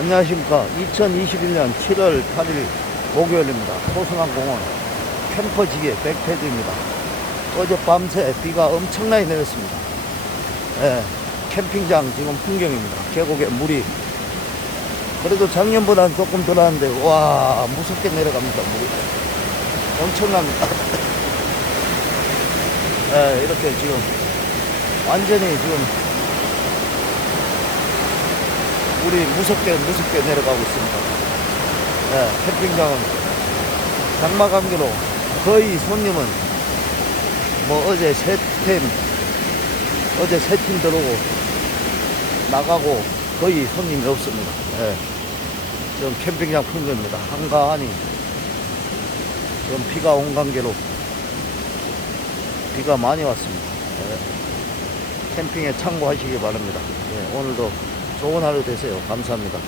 안녕하십니까. 2021년 7월 8일 목요일입니다. 호승항공원 캠퍼지게 백패드입니다. 어제 밤새 비가 엄청나게 내렸습니다. 예, 캠핑장 지금 풍경입니다. 계곡에 물이 그래도 작년보다는 조금 덜하는데 와 무섭게 내려갑니다. 물이 엄청납니다. 예, 이렇게 지금 완전히 지금 물이 무섭게 무섭게 내려가고 있습니다. 예, 캠핑장은 장마 감기로 거의 손님은 뭐 어제 세 팀, 어제 세 팀 들어오고 나가고 거의 손님이 없습니다. 예. 지금 캠핑장 풍경입니다. 한가하니 지금 비가 온 관계로 비가 많이 왔습니다. 예. 캠핑에 참고하시기 바랍니다. 예, 오늘도 좋은 하루 되세요. 감사합니다.